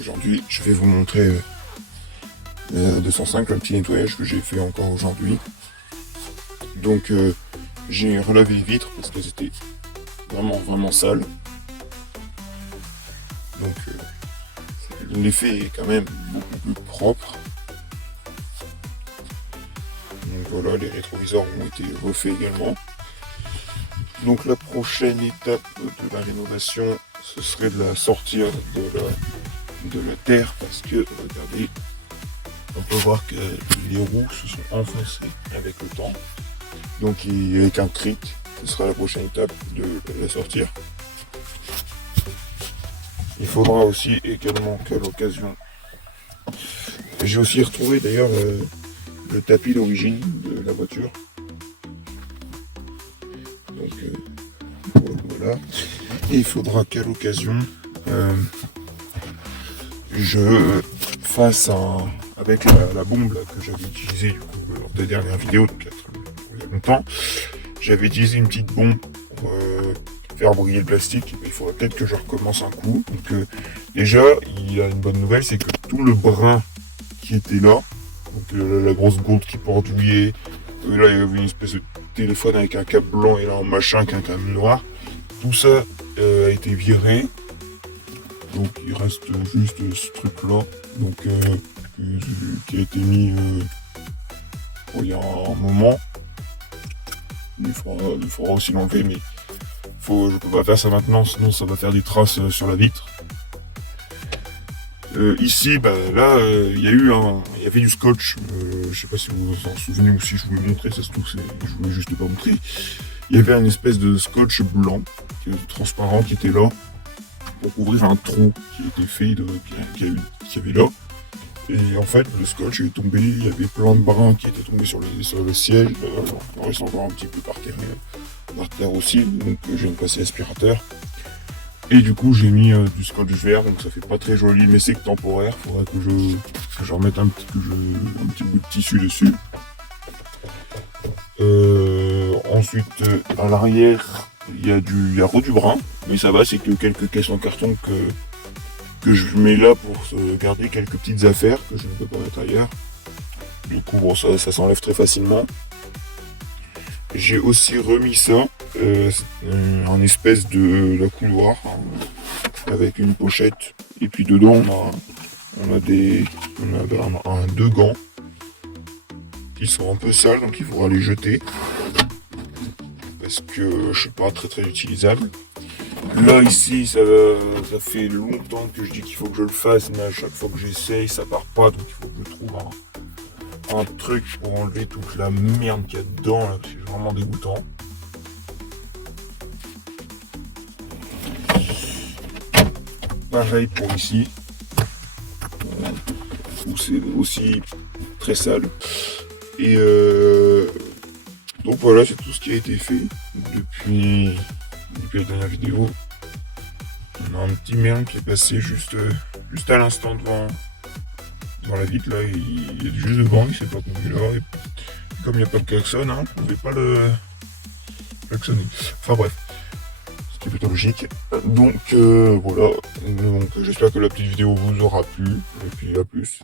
Aujourd'hui, je vais vous montrer la 205, le petit nettoyage que j'ai fait encore aujourd'hui. Donc, j'ai relavé les vitres parce qu'elles étaient vraiment sales. Donc, l'effet est quand même beaucoup plus propre. Donc voilà, les rétroviseurs ont été refaits également. Donc la prochaine étape de la rénovation, ce serait de la sortir de la terre parce que, regardez, on peut voir que les roues se sont enfoncées avec le temps. Donc avec un cric, ce sera la prochaine étape de la sortir. Il faudra aussi également qu'à l'occasion, j'ai aussi retrouvé d'ailleurs le tapis d'origine de la voiture. Donc voilà. Et il faudra qu'à l'occasion, je fasse avec la bombe là, que j'avais utilisée du coup, lors des dernières vidéos, donc il y a longtemps, j'avais utilisé une petite bombe pour faire briller le plastique. Il faudrait peut-être que je recommence un coup. Donc déjà, il y a une bonne nouvelle, c'est que tout le brin qui était là, donc la grosse gourde qui pendouillait, là il y avait une espèce de téléphone avec un câble blanc et là un machin avec un câble noir, tout ça a été viré. Donc il reste juste ce truc là, donc qui a été mis il y a un moment. Il faudra aussi l'enlever, mais je peux pas faire ça maintenant, sinon ça va faire des traces sur la vitre. Ici, là, il y avait du scotch. Je sais pas si vous vous en souvenez ou si je vous l'ai montré, ça se trouve, je voulais juste pas montrer. Il y avait une espèce de scotch blanc, transparent, qui était là, pour couvrir un trou qui était fait, qu'il y avait là. Et en fait, le scotch est tombé, il y avait plein de brins qui étaient tombés sur le siège, il reste encore un petit peu par terre aussi, donc je viens de passer l'aspirateur. Et du coup, j'ai mis du scotch vert, donc ça fait pas très joli, mais c'est que temporaire. Faudra que je remette un petit bout de tissu dessus. Ensuite, à l'arrière, il y a du brun, mais ça va, c'est que quelques caisses en carton que je mets là pour garder quelques petites affaires que je ne peux pas mettre ailleurs. Du coup, bon, ça s'enlève très facilement. J'ai aussi remis ça en espèce de la couloir avec une pochette, et puis dedans on a deux gants qui sont un peu sales, donc il faudra les jeter parce que je sais pas, très utilisable. Là ici ça fait longtemps que je dis qu'il faut que je le fasse, mais à chaque fois que j'essaye ça part pas, donc il faut que je trouve un truc pour enlever toute la merde qu'il y a dedans là, c'est vraiment dégoûtant. Pareil pour ici, où c'est aussi très sale. Et donc voilà, c'est tout ce qui a été fait depuis la dernière vidéo. On a un petit merde qui est passé juste à l'instant devant la vitre là, il est juste devant, il s'est pas conduit là. Et comme il n'y a pas de klaxon, hein, on ne pouvait pas le klaxonner. Enfin bref, c'était plutôt logique. Donc voilà, donc j'espère que la petite vidéo vous aura plu, et puis à plus.